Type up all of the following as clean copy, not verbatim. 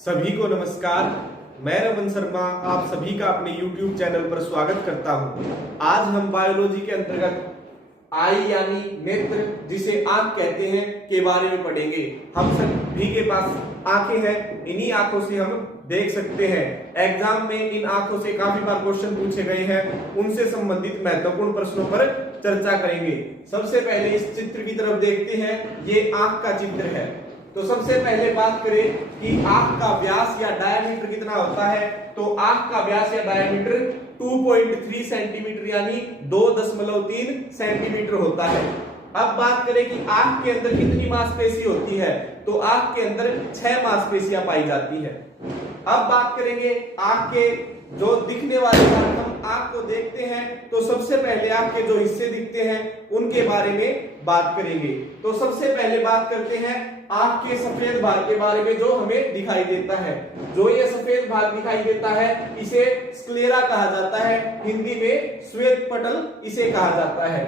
सभी को नमस्कार। मैं रमन शर्मा आप सभी का अपने YouTube चैनल पर स्वागत करता हूं। आज हम बायोलॉजी के अंतर्गत आई यानी नेत्र, जिसे आंख कहते हैं, के बारे में पढ़ेंगे। हम सभी के पास आंखें हैं, इन्हीं आंखों से हम देख सकते हैं। एग्जाम में इन आंखों से काफी बार क्वेश्चन पूछे गए हैं, उनसे संबंधित महत्वपूर्ण प्रश्नों पर चर्चा करेंगे। सबसे पहले इस चित्र की तरफ देखते हैं। ये आंख का चित्र है। तो सबसे पहले बात करें कि आंख का व्यास या डायमीटर कितना होता है, तो आंख का व्यास या डायमीटर 2.3 सेंटीमीटर यानी 2.3 सेंटीमीटर होता है। अब बात करें कि आंख के अंदर कितनी मांसपेशी होती है, तो आंख के अंदर 6 मांसपेशियां पाई जाती है। अब बात करेंगे आंख के जो दिखने वाले भाग, हम आंख को देखते हैं तो सबसे पहले आंख के जो हिस्से दिखते हैं उनके बारे में बात करेंगे। तो सबसे पहले बात करते हैं आंख के सफेद भाग के बारे में, जो हमें दिखाई देता है। जो ये सफेद भाग दिखाई देता है इसे स्क्लेरा कहा जाता है, हिंदी में श्वेत पटल इसे कहा जाता है।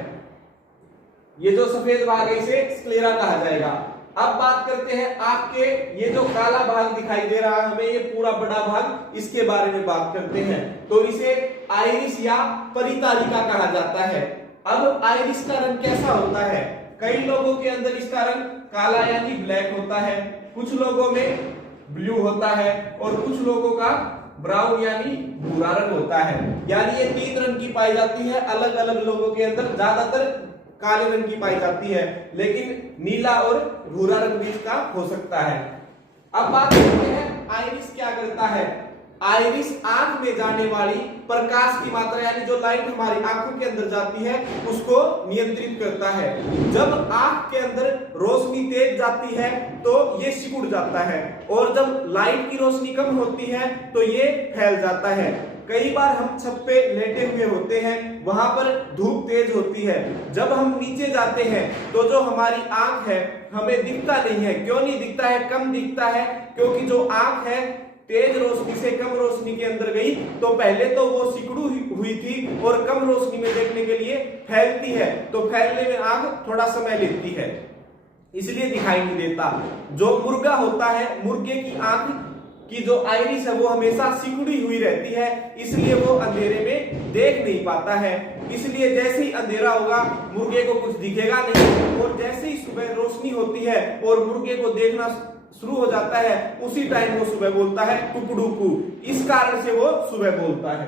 ये जो सफेद भाग है इसे स्क्लेरा कहा जाएगा। अब बात करते हैं आंख के ये जो काला भाग दिखाई दे रहा है हमें, ये पूरा बड़ा भाग, इसके बारे में बात करते हैं। तो इसे आइरिस या परितालिका कहा जाता है। अब आइरिस का रंग कैसा होता है? कई लोगों के अंदर इसका रंग काला यानी ब्लैक होता है, कुछ लोगों में ब्लू होता है और कुछ लोगों का ब्राउन यानी भूरा रंग होता है। यानी ये 3 रंग की पाई जाती है। अलग अलग लोगों के अंदर ज्यादातर काले रंग की पाई जाती है, लेकिन नीला और भूरा रंग भी इसका हो सकता है। अब बात करते हैं आइरिस क्या करता है। आइरिस आंख में जाने वाली प्रकाश की मात्रा यानी जो लाइट हमारी आंखों के अंदर जाती है उसको नियंत्रित करता है। जब आंख के अंदर रोशनी तेज जाती है तो ये सिकुड़ जाता है, और जब लाइट की रोशनी कम होती है तो ये फैल जाता है। कई बार हम छत पे लेटे हुए होते हैं, वहां पर धूप तेज होती है। जब हम नीचे जाते हैं तो जो हमारी आंख है हमें दिखता नहीं है। क्यों नहीं दिखता है? कम दिखता है, क्योंकि जो आंख है तेज रोशनी से कम रोशनी के अंदर गई तो पहले तो वो सिकुड़ी हुई थी और कम रोशनी में देखने के लिए फैलती है, तो फैलने में आंख थोड़ा समय लेती है, इसलिए दिखाई नहीं देता। जो मुर्गा होता है, मुर्गे की आंख की जो आइरिस है वो हमेशा सिकुड़ी हुई रहती है, इसलिए वो अंधेरे में देख नहीं पाता है। इसलिए जैसे ही अंधेरा होगा मुर्गे को कुछ दिखेगा नहीं, और जैसे ही सुबह रोशनी होती है और मुर्गे को देखना शुरू हो जाता है, उसी टाइम वो सुबह बोलता है कुकड़ूकू। इस कारण से वो सुबह बोलता है।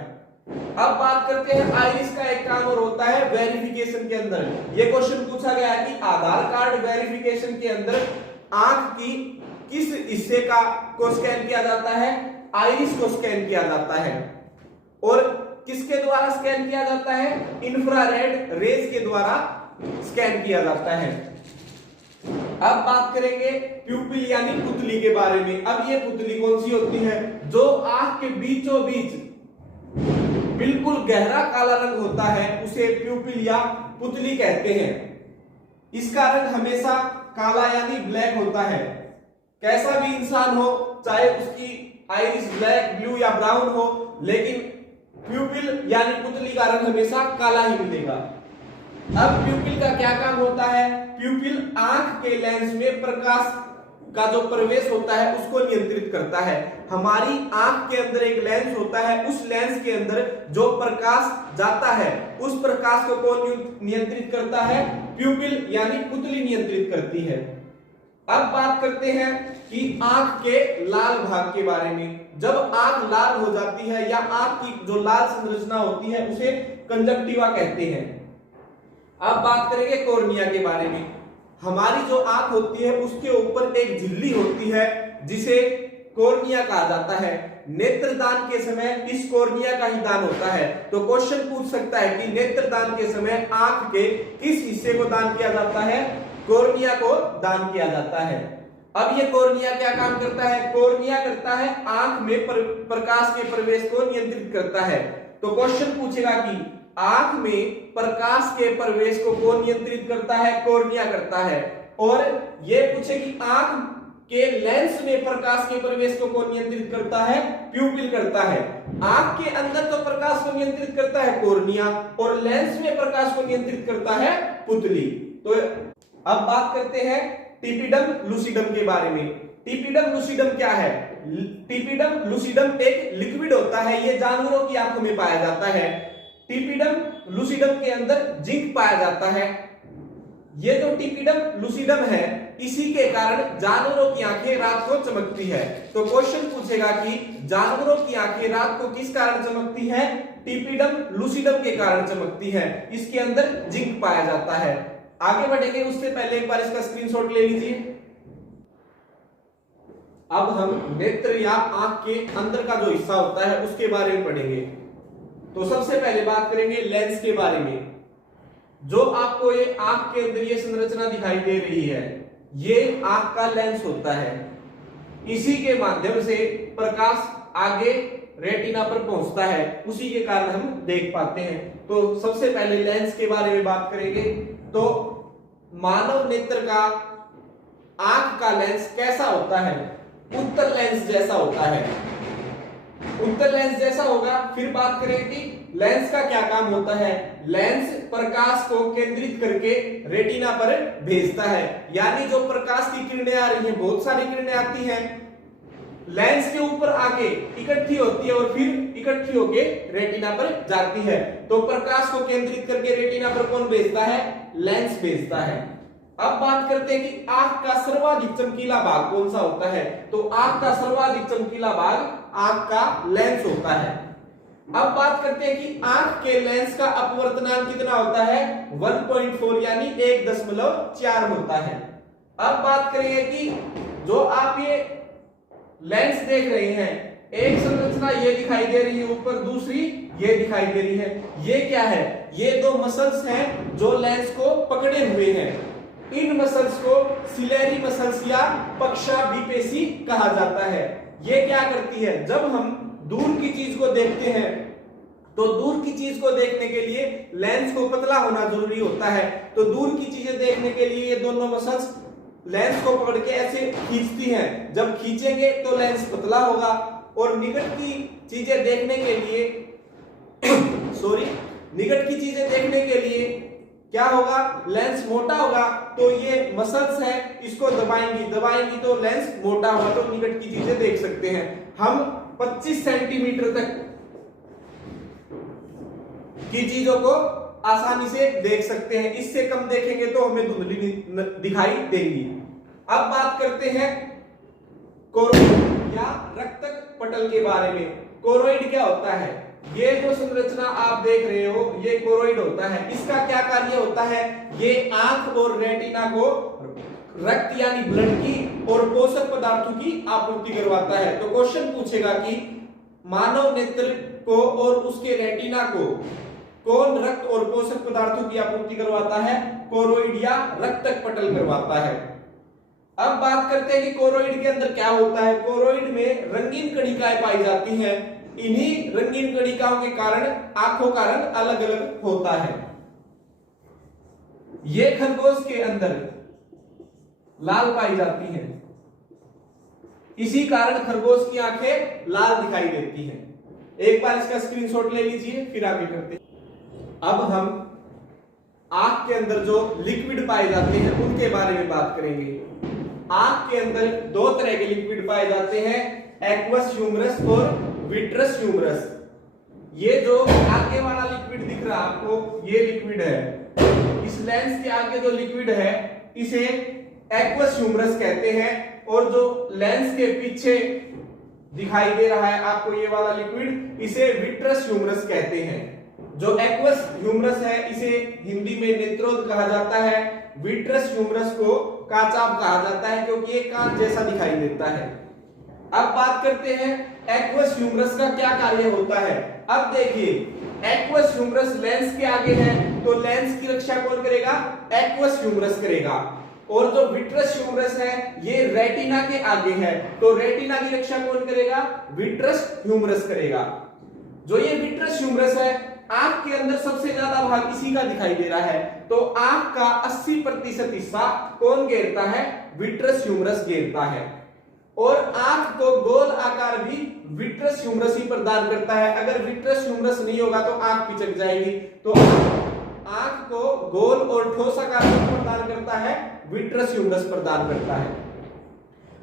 अब बात करते हैं आइरिस का एक काम और होता है वेरिफिकेशन के अंदर। ये क्वेश्चन पूछा गया है कि आधार कार्ड वेरिफिकेशन के अंदर आंख की किस हिस्से को स्कैन किया जाता है? आइरिस को स्कैन किया जाता है। और किसके द्वारा स्कैन किया जाता है? इंफ्रारेड रेज के द्वारा स्कैन किया जाता है। अब बात करेंगे प्यूपिल यानी पुतली के बारे में। अब ये पुतली कौन सी होती है? जो आंख के बीचों बीच बिल्कुल गहरा काला रंग होता है उसे प्यूपिल या पुतली कहते हैं। इसका रंग हमेशा काला यानी ब्लैक होता है। कैसा भी इंसान हो, चाहे उसकी आइरिस ब्लैक, ब्लू या ब्राउन हो, लेकिन प्यूपिल यानी पुतली का रंग हमेशा काला ही मिलेगा। अब प्यूपिल का क्या काम होता है? प्यूपिल आंख के लेंस में प्रकाश का जो प्रवेश होता है उसको नियंत्रित करता है। हमारी आंख के अंदर एक लेंस होता है, उस लेंस के अंदर जो प्रकाश जाता है उस प्रकाश को कौन नियंत्रित करता है? प्यूपिल यानी पुतली नियंत्रित करती है। अब बात करते हैं कि आंख के लाल भाग के बारे में। जब आंख लाल हो जाती है या आंख की जो लाल संरचना होती है उसे कंजक्टिवा कहते हैं। अब बात करेंगे कॉर्निया के बारे में। हमारी जो आंख होती है उसके ऊपर एक झिल्ली होती है जिसे कॉर्निया कहा जाता है। नेत्रदान के समय इस कॉर्निया का ही दान होता है। तो क्वेश्चन पूछ सकता है कि नेत्रदान के समय आंख के किस हिस्से को दान किया जाता है? कॉर्निया को दान किया जाता है। अब ये कॉर्निया क्या काम करता है? कॉर्निया करता है आंख में प्रकाश के प्रवेश को नियंत्रित करता है। तो क्वेश्चन पूछेगा कि आंख में प्रकाश के प्रवेश को कौन नियंत्रित करता है? कॉर्निया करता है। और ये पूछे कि आंख के लेंस में प्रकाश के प्रवेश को कौन नियंत्रित करता है? प्यूपिल करता है। आंख के अंदर तो प्रकाश को नियंत्रित करता है कॉर्निया, और लेंस में प्रकाश को नियंत्रित करता है पुतली। तो अब बात करते हैं टिपिडम लूसिडम के बारे में। टिपिडम लूसिडम क्या है? टिपिडम लूसिडम एक लिक्विड होता है, ये जानवरों की आंखों में पाया जाता है। टिपिडम लूसिडम के अंदर जिंक पाया जाता है। ये जो टिपिडम लूसिडम है, इसी के कारण जानवरों की आंखें रात को चमकती है। तो क्वेश्चन पूछेगा कि जानवरों की आंखें रात को किस कारण चमकती है? टिपिडम लूसिडम के कारण चमकती है, इसके अंदर जिंक पाया जाता है। आगे बढ़ेंगे उससे पहले एक बार इसका स्क्रीनशॉट ले लीजिए। अब हम नेत्र या आंख के अंदर का जो हिस्सा होता है उसके बारे में पढ़ेंगे। तो सबसे पहले बात करेंगे लेंस के बारे में। जो आपको ये आंख के अंदर ये संरचना दिखाई दे रही है, ये आंख का लेंस होता है। इसी के माध्यम से प्रकाश आगे रेटिना पर पहुंचता है, उसी के कारण हम देख पाते हैं। तो सबसे पहले लेंस के बारे में बात करेंगे। तो मानव नेत्र का आंख का लेंस कैसा होता है? उत्तल लेंस जैसा होता है। उत्तल लेंस जैसा होगा। फिर बात करें कि लेंस का क्या काम होता है? लेंस प्रकाश को केंद्रित करके रेटिना पर भेजता है, यानी जो प्रकाश की किरणें आ रही हैं, बहुत सारी किरणें आती हैं, लेंस के ऊपर आके इकट्ठी होती है और फिर इकट्ठी होके रेटिना पर जाती है। तो प्रकाश को केंद्रित करके रेटिना पर कौन भेजता है? लेंस भेजता है। अब बात करते हैं कि आंख का सर्वाधिक चमकीला भाग कौन सा होता है? तो आंख का सर्वाधिक चमकीला भाग आंख का लेंस होता है। अब बात करते हैं कि आंख के लेंस का अपवर्तनांक कितना होता है? 1.4 यानी 1.4 होता है। अब बात करेंगे कि जो आप ये लेंस देख रहे हैं, एक संरचना ये दिखाई दे रही है ऊपर, दूसरी ये दिखाई दे रही है। ये क्या है? ये दो मसल्स हैं जो लेंस को पकड़े हुए हैं। इन मसल्स को सिलेरी मसल्स या पक्षाभिपेशी कहा जाता है। ये क्या करती है? जब हम दूर की चीज को देखते हैं तो दूर की चीज को देखने के लिए लेंस को पतला होना जरूरी होता है। तो दूर की चीजें देखने के लिए ये दोनों मसल्स लेंस को पकड़ के ऐसे खींचती हैं। जब खींचेंगे तो लेंस पतला होगा, और निकट की चीजें देखने के लिए निकट की चीजें देखने के लिए क्या होगा? लेंस मोटा होगा। तो ये मसल्स है, इसको दबाएंगी तो लेंस मोटा होगा, तो निकट की चीजें देख सकते हैं। हम 25 सेंटीमीटर तक की चीजों को आसानी से देख सकते हैं। इससे कम देखेंगे तो हमें धुंधली दिखाई देगी। अब बात करते हैं कोरोइड या रक्तक पटल के बारे में। कोरोइड क्या होता है? ये जो संरचना आप देख रहे हो, ये कोरोइड होता है। इसका क्या कार्य होता है? ये आंख और रेटिना को रक्त यानी ब्लड की और पोषक पदार्थों की आपूर्ति करवाता है। तो क्वेश्चन पूछेगा कि मानव नेत्र को और उसके रेटिना को कौन रक्त और पोषक पदार्थों की आपूर्ति करवाता है? कोरोइड या रक्तक पटल करवाता है। अब बात करते हैं कि कोरोइड के अंदर क्या होता है। कोरोइड में रंगीन कणिकाएं पाई जाती हैं। इन्हीं रंगीन कणिकाओं के कारण आंखों का रंग अलग अलग होता है। ये खरगोश के अंदर लाल पाई जाती हैं, इसी कारण खरगोश की आंखें लाल दिखाई देती हैं। एक बार इसका स्क्रीनशॉट ले लीजिए, फिर आगे करते हैं। अब हम आंख के अंदर जो लिक्विड पाए जाते हैं उनके बारे में बात करेंगे। आंख के अंदर दो तरह के लिक्विड पाए जाते हैं, एक्वस ह्यूमरस और विट्रस ह्यूमरस। ये जो आगे वाला लिक्विड दिख रहा है आपको, ये लिक्विड है। इस लेंस के आगे जो लिक्विड है इसे एक्वस ह्यूमरस कहते हैं, और जो लेंस के पीछे दिखाई दे रहा है आपको ये वाला लिक्विड, इसे विट्रस ह्यूमरस कहते हैं। जो एक्वस ह्यूमरस है इसे हिंदी में नेत्रोद कहा जाता है। विट्रस ह्यूमरस को काचाभ कहा जाता है, क्योंकि ये कांच जैसा दिखाई देता है। अब बात करते हैं एक्वस ह्यूमरस का क्या कार्य होता है। अब देखिए, एक्वस ह्यूमरस लेंस के आगे है तो लेंस की रक्षा कौन करेगा? एक्वस ह्यूमरस करेगा। और जो विट्रस ह्यूमरस है ये रेटिना के आगे है, तो रेटिना की रक्षा कौन करेगा? विट्रस ह्यूमरस करेगा। जो ये विट्रस ह्यूमरस है, आंख के अंदर सबसे ज्यादा भाग इसी का दिखाई दे रहा है। तो आंख का 80% हिस्सा कौन घेरता है? विट्रस ह्यूमरस घेरता है। और आंख को गोल आकार भी विट्रस ह्यूमरस ही प्रदान करता है। अगर विट्रस ह्यूमरस नहीं होगा तो आंख पिचक जाएगी। तो आंख को गोल और ठोस आकार प्रदान करता है, विट्रस ह्यूमरस प्रदान करता है।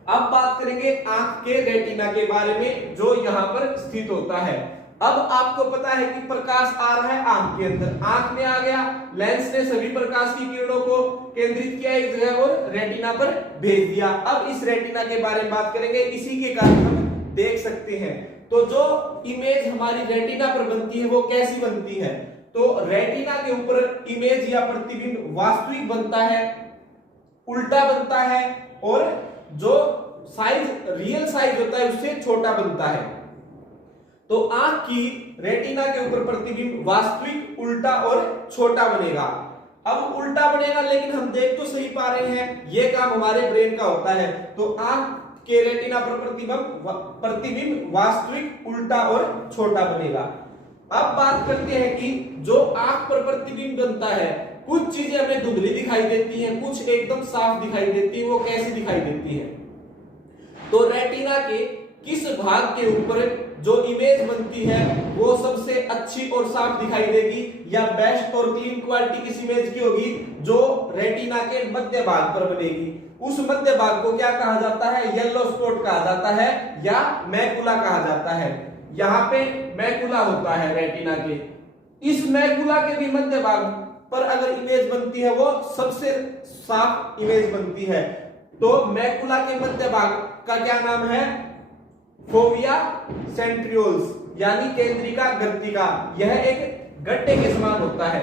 अब बात करेंगे आंख के रेटिना के बारे में, जो यहाँ पर स्थित होता है। अब आपको पता है कि प्रकाश आ रहा है आंख के अंदर, आंख में आ गया, लेंस ने सभी प्रकाश की किरणों को केंद्रित किया एक जगह और रेटिना पर भेज दिया। अब इस रेटिना के बारे में बात करेंगे, इसी के कारण हम देख सकते हैं। तो जो इमेज हमारी रेटिना पर बनती है वो कैसी बनती है? तो रेटिना के ऊपर इमेज या प्रतिबिंब वास्तविक बनता है, उल्टा बनता है, और जो साइज रियल साइज होता है उससे छोटा बनता है। तो आंख की रेटिना के ऊपर प्रतिबिंब वास्तविक, उल्टा और छोटा बनेगा। अब उल्टा बनेगा लेकिन हम देख तो सही पा रहे हैं, ये काम हमारे ब्रेन का होता है। तो आंख के रेटिना पर प्रतिबिंब वास्तविक, उल्टा और छोटा बनेगा। अब बात करते हैं कि जो आंख पर प्रतिबिंब बनता है, कुछ चीजें हमें धुंधली दिखाई देती हैं, कुछ एकदम साफ दिखाई देती है। वो कैसी दिखाई देती है? तो रेटिना के किस भाग के ऊपर जो इमेज बनती है वो सबसे अच्छी और साफ दिखाई देगी, या बेस्ट और क्लीन क्वालिटी किस इमेज की होगी? जो रेटिना के मध्य भाग पर बनेगी। उस मध्य भाग को क्या कहा जाता है? येलो स्पॉट कहा जाता है या मैकुला कहा जाता है। यहाँ पे मैकुला होता है रेटिना के। इस मैकुला के भी मध्य भाग पर अगर इमेज बनती है वो सबसे साफ इमेज बनती है। तो मैकुला के मध्य भाग का क्या नाम है? फोविया सेंट्रियोल्स, यानी केंद्रिका गर्तिका। यह एक गड्ढे के समान होता है,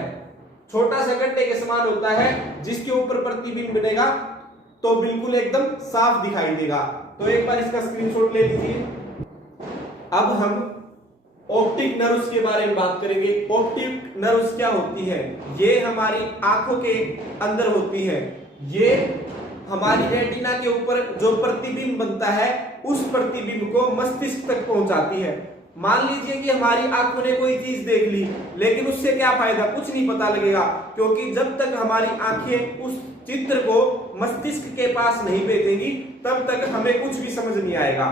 छोटा सा गड्ढे के समान होता है, जिसके ऊपर प्रतिबिंब बनेगा तो बिल्कुल एकदम साफ दिखाई देगा। तो एक बार इसका स्क्रीनशॉट ले लीजिए। अब हम ऑप्टिक नर्व्स के बारे में बात करेंगे। ऑप्टिक नर्व्स क्या होती है? ये हमारी आंखों के अंदर होती है। ये हमारी रेटिना के ऊपर जो प्रतिबिंब बनता है उस प्रतिबिंब को मस्तिष्क तक पहुंचाती है। मान लीजिए कि हमारी आंखों ने कोई चीज देख ली, लेकिन उससे क्या फायदा? कुछ नहीं पता लगेगा, क्योंकि जब तक हमारी आंखें उस चित्र को मस्तिष्क के पास नहीं भेजेंगी तब तक हमें कुछ भी समझ नहीं आएगा।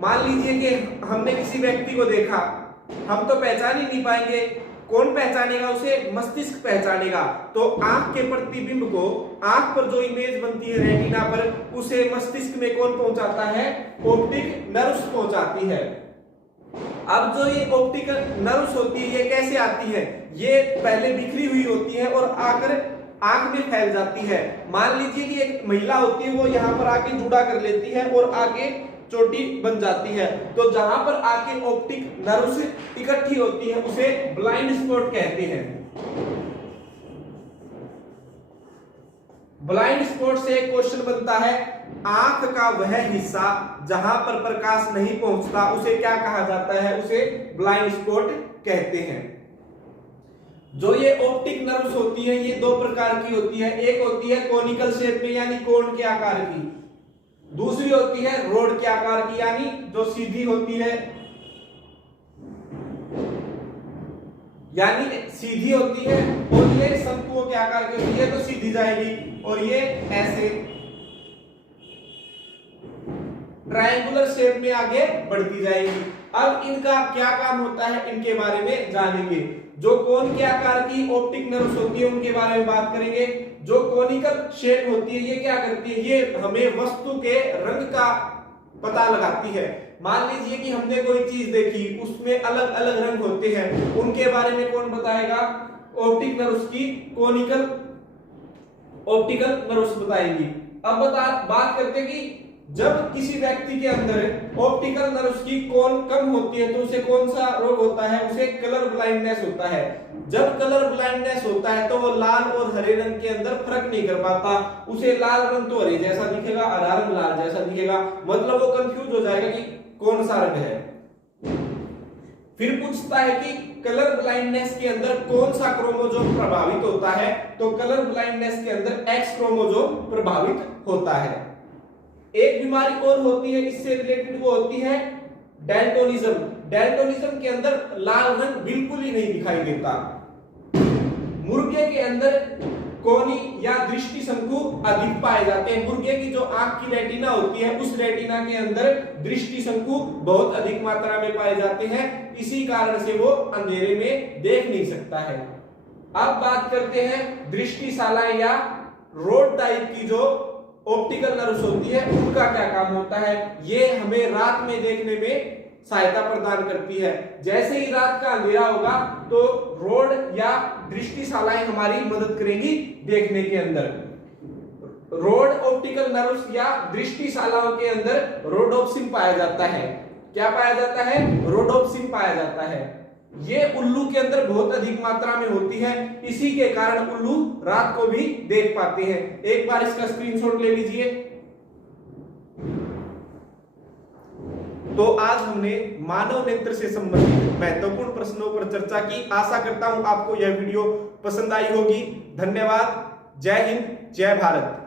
मान लीजिए कि हमने किसी व्यक्ति को देखा, हम तो पहचान ही नहीं पाएंगे। कौन पहचानेगा उसे? मस्तिष्क पहचानेगा। तो आंख के प्रतिबिंब को, आंख पर जो इमेज बनती है रेटिना पर, उसे मस्तिष्क में कौन पहुंचाता है? ऑप्टिक नर्व्स पहुंचाती है। अब जो ये ऑप्टिक नर्व्स होती है ये कैसे आती है? ये पहले बिखरी हुई होती है और आकर आंख में फैल जाती है। मान लीजिए कि एक महिला होती है, वो यहाँ पर आके जुड़ा कर लेती है और आगे चोटी बन जाती है। तो जहां पर आके ऑप्टिक नर्व्स इकट्ठी होती है उसे ब्लाइंड स्पॉट कहते हैं। ब्लाइंड स्पॉट से एक क्वेश्चन बनता है, आंख का वह हिस्सा जहां पर प्रकाश नहीं पहुंचता उसे क्या कहा जाता है? उसे ब्लाइंड स्पॉट कहते हैं। जो ये ऑप्टिक नर्व्स होती है ये दो प्रकार की होती है। एक होती है कोनिकल शेप में, यानी कोण के आकार की। दूसरी होती है रोड के आकार की, यानी जो सीधी होती है, यानी सीधी होती है। और ये शंकुओं के आकार की होती है, तो सीधी जाएगी, और ये ऐसे ट्रायंगुलर शेप में आगे बढ़ती जाएगी। अब इनका क्या काम होता है इनके बारे में जानेंगे। जो कोन के आकार की ऑप्टिक नर्व्स होती है उनके बारे में बात करेंगे। जो कोनिकल शेप होती है ये क्या करती है? ये हमें वस्तु के रंग का पता लगाती है। मान लीजिए कि हमने कोई चीज देखी, उसमें अलग अलग रंग होते हैं, उनके बारे में कौन बताएगा? ऑप्टिक नर्व्स की कोनिकल ऑप्टिकल नर्व्स बताएंगी। अब बात करते हैं कि जब किसी व्यक्ति के अंदर ऑप्टिकल नर्व्स की कोण कम होती है तो उसे कौन सा रोग होता है? उसे कलर ब्लाइंडनेस होता है। जब कलर ब्लाइंडनेस होता है तो वो लाल और हरे रंग के अंदर फर्क नहीं कर पाता। उसे लाल रंग तो हरे जैसा दिखेगा, हरा रंग लाल जैसा दिखेगा, मतलब वो कंफ्यूज हो जाएगा कि कौन सा रंग है। फिर पूछता है कि कलर ब्लाइंडनेस के अंदर कौन सा क्रोमोसोम प्रभावित होता है? तो कलर ब्लाइंडनेस के अंदर एक्स क्रोमोसोम प्रभावित होता है। एक बीमारी और होती है इससे रिलेटेड, वो होती है डैल्टोनिज्म। डैल्टोनिज्म के अंदर लाल रंग बिल्कुल ही नहीं दिखाई देता। मुर्गे के अंदर कोनी या दृष्टि शंकु अधिक पाए जाते हैं। मुर्गे की जो आंख की रेटिना होती है उस रेटिना के अंदर दृष्टि शंकु बहुत अधिक मात्रा में पाए जाते हैं, इसी कारण से वो अंधेरे में देख नहीं सकता है। अब बात करते हैं दृष्टिशाला या रोड टाइप की जो ऑप्टिकल नर्व्स होती है उनका क्या काम होता है, ये हमें रात में देखने में सहायता प्रदान करती है। जैसे ही रात का अंधेरा होगा तो रोड या दृष्टिशालाएं हमारी मदद करेंगी देखने के अंदर। रोड ऑप्टिकल नर्व्स या दृष्टिशालाओं के अंदर रोडोप्सिन पाया जाता है। क्या पाया जाता है? रोडोप्सिन पाया जाता है। ये उल्लू के अंदर बहुत अधिक मात्रा में होती है, इसी के कारण उल्लू रात को भी देख पाते हैं। एक बार इसका स्क्रीनशॉट ले लीजिए। तो आज हमने मानव नेत्र से संबंधित महत्वपूर्ण प्रश्नों पर चर्चा की। आशा करता हूं आपको यह वीडियो पसंद आई होगी। धन्यवाद। जय हिंद, जय भारत।